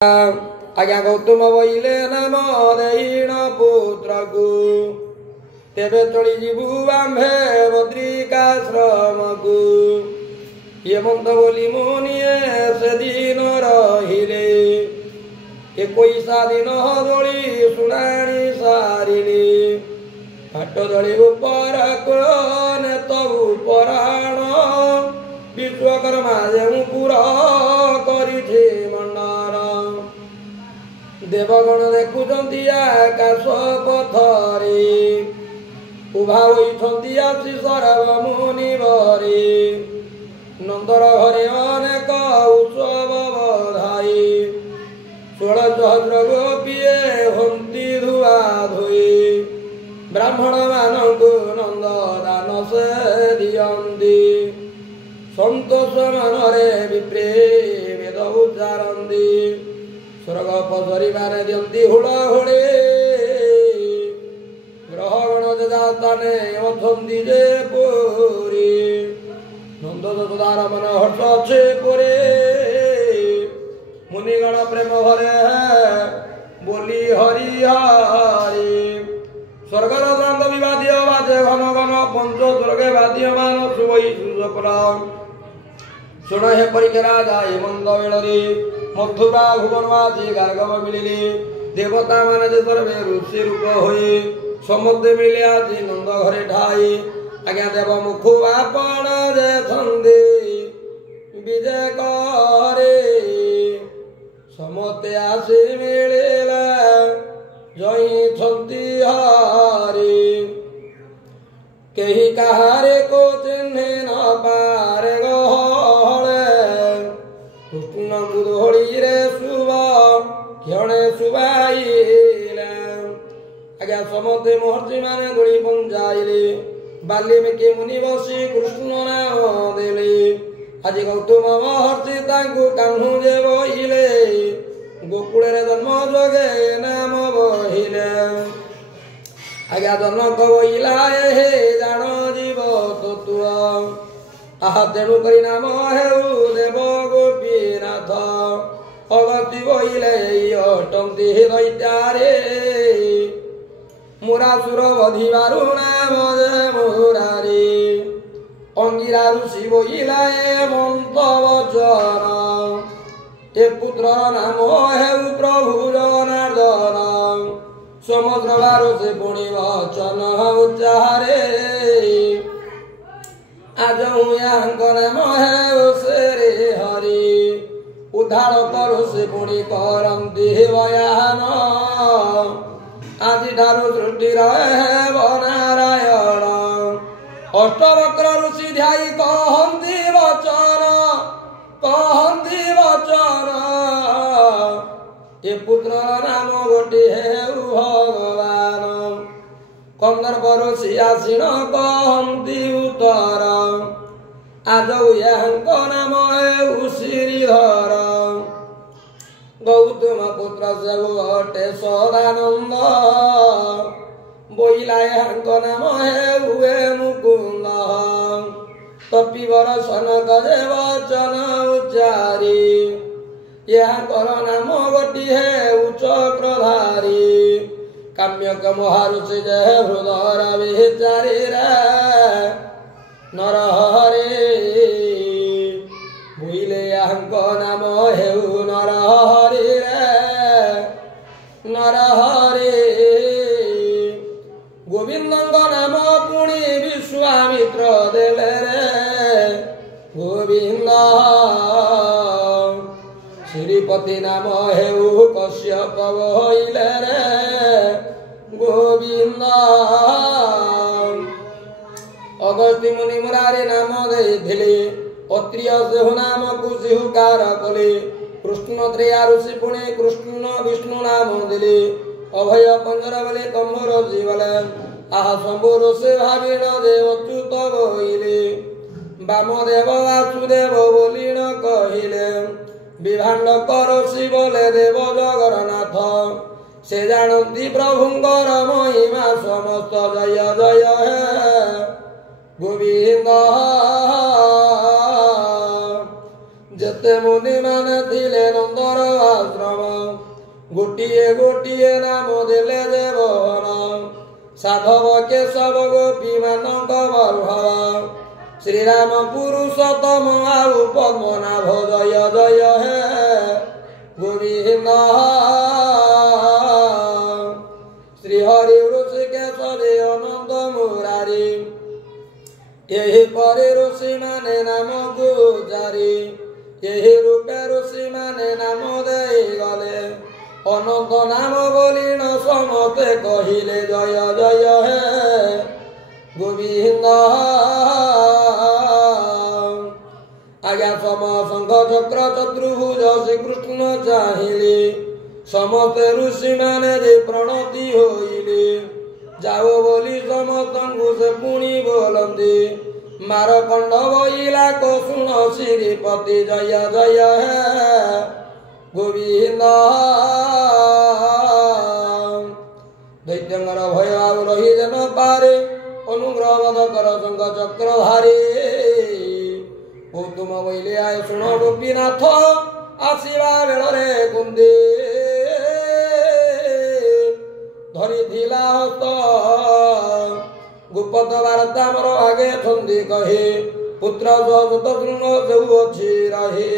आज्ञा गौतम बइले नाम देईण पुत्र को तेरे चली जीवु आम्भे बद्रिकाश्रम को ये मंत बोली मुनिए से दिन रहिले 21 दिन जोड़ी सुनाणी सारिले घाट जली उपर ने तबु पराण विश्वकर्मा जेउ पुरा करिथे मंडार देवगण देखुचंती आकाश पथरे उभा होइछंती आसी सरव मुनिवरे नंदर घरे अनेक उत्सव बधाई 16 सहस्र गोपीए हंती धुआ धुई ब्राह्मण मानंकु नंद दान से दियंती संतोष मनरे विप्रे वेद उच्चारंती स्वर्ग पसरी माने दियंती हुड़ाहुड़ी ग्रहगण जाताने अछंती जे पुरी नंद यशोदार मन हर्ष अच्छे पुरे मुनिगण प्रेम भरे बोली हरि हरि स्वर्गर दांग विवादीय बाजे घन घन पंच स्वर्गे बादीयमान सुबई सुजपरा शुण हे परिके राजा हे मंद बेलरे मथुरा भुवनवासी गार्गव मिलिले देवता माने जे सर्वे ऋषि रूप होई समुद्र मिले आजी नंद घरे ठाई आज्ञा देव मुखु आपण जे छंदे विजय करे समते आसी मिलिला जई छंती हारे केही कहारे को चिन्हे न पारे गहळे कृष्ण गुदोहड़ी रे सुबा क्षणे सुबाइले आज्ञा समते महर्षि माने गुड़ी पंचाइले बाल्मीकि मुनि बसी कृष्ण नाम देले आज गौतम महर्षि तांकु कान्हु जे बहिले गोकुल जन्म जोगे नाम बहिले आज्ञा जनक बहिला हे जान जीव तत्व आहा तेणु करी नाम हेउ देव गोपीनाथ अगति बहिले अटंती दैत्यारे मुरासुर बधिबारु नाम जे मुरारी अंगिरा ऋषि बहिला मंत वचन ए पुत्र नाम हेउ प्रभु जनार्दन समुद्र बारो से पुणी वचन उच्चारे आज नाम हेउ शेरे हरि उद्धार करो से पुणी करंती बयान आदि ठारू सृष्टि हेब नारायण अष्टवक्र ऋषि ध्यायी कहंती वचन ए पुत्र नाम गोटे हेउ भगवान कंदर्प ऋषि आसीन कहंती उत्तर आज याଙ୍କ नाम हेउ श्रीधर गौतम पुत्र से गोटे सदानंद बोइला याଙ୍କ नाम हेउ मुकुंद तपिवर सनक जे वचन उच्चारी याଙ୍କର नाम गोटी हेउ चक्रधारी काम्यक महारुषि जे हृदय विचारी रे नर हरे भूले याଙ୍କ नाम हेउ नर हरि रे नर हरे गोविंदଙ୍କ नाम पुणी विश्वामित्र देले रे गोविंद श्रीपति नाम हेउ कश्यप बहिले रे गोविंद अगस्त्य मुनि मुरारी नाम देथिले अत्रिय सेहु नाम को सिहुकार कले कृष्ण त्रया ऋषि पुणे कृष्ण विष्णु नाम देले अभय पंजर बले कम्भर जीवले आहा शंभुर से भाविण देव अच्युत बहिले वामदेव वासुदेव बोलिण कहिले विभाण्ड कर शिवले देव जगन्नाथ से जानती प्रभुंकर महिमा समस्त जय जय हे गोविंद जत କେତେ ମୁନି ମାନେ ଥିଲେ ନନ୍ଦର ଆଶ୍ରମ ଗୋଟିଏ ଗୋଟିଏ ନାମ ଦେଲେ ଦେବହର ସାଧବ କେଶବ ଗୋପୀ ମାନଙ୍କ ବଲ୍ଲଭ ଶ୍ରୀରାମ ପୁରୁଷୋତ୍ତମ ଆଉ ପଦ୍ମନାଭ ଜୟ ଜୟ ହେ ଗୋବିନ୍ଦ ଶ୍ରୀହରି ଋଷିକେଶ ଅନନ୍ତ ମୁରାରୀ ଏହି ପରେ ଋଷି ମାନେ ନାମକୁ ଜାରି ଏହି ରୂପେ ଋଷି ମାନେ ନାମ ଦେଇଗଲେ ଅନନ୍ତ ନାମ ବୋଲିଣ ସମସ୍ତେ କହିଲେ ଜୟ ଜୟ ହେ ଗୋବିନ୍ଦ ଆଜ୍ଞା ସମ ଶଙ୍ଖ ଚକ୍ର ଚତୁର୍ଭୁଜ ଶ୍ରୀକୃଷ୍ଣ ଚାହିଁଲେ ସମସ୍ତେ ଋଷି ମାନେ ଯେ ପ୍ରଣତି ହୋଇଲେ ଯାଉ ବୋଲି ସମସ୍ତଙ୍କୁ ସେ ପୁଣି ବୋଲନ୍ତି ମାରକଣ୍ଡ ବଇଲା କ ଶୁଣ ଶ୍ରୀପତି ଜୟ ଜୟ ହେ ଗୋବିନ୍ଦ ଦୈତ୍ୟଙ୍କର ଭୟ ଆଉ ରହି ଯେନ ପାରେ ଅନୁଗ୍ରହ ବଧ କର ଶଙ୍ଖ ଚକ୍ରଧାରୀ ଓ ତୁମ ବଇଲେ ଆୟ ଶୁଣ ଗୋପୀନାଥ ଆସିବା ବେଳରେ କୁନ୍ଦେ ଧରିଥିଲା ହସ୍ତ ଗୁପତ ବାର୍ତ୍ତା ମୋର ଆଗେ ଛନ୍ଦି କହେ ପୁତ୍ର ଶୃଙ୍ଗ ସବୁ ଅଛି ରହେ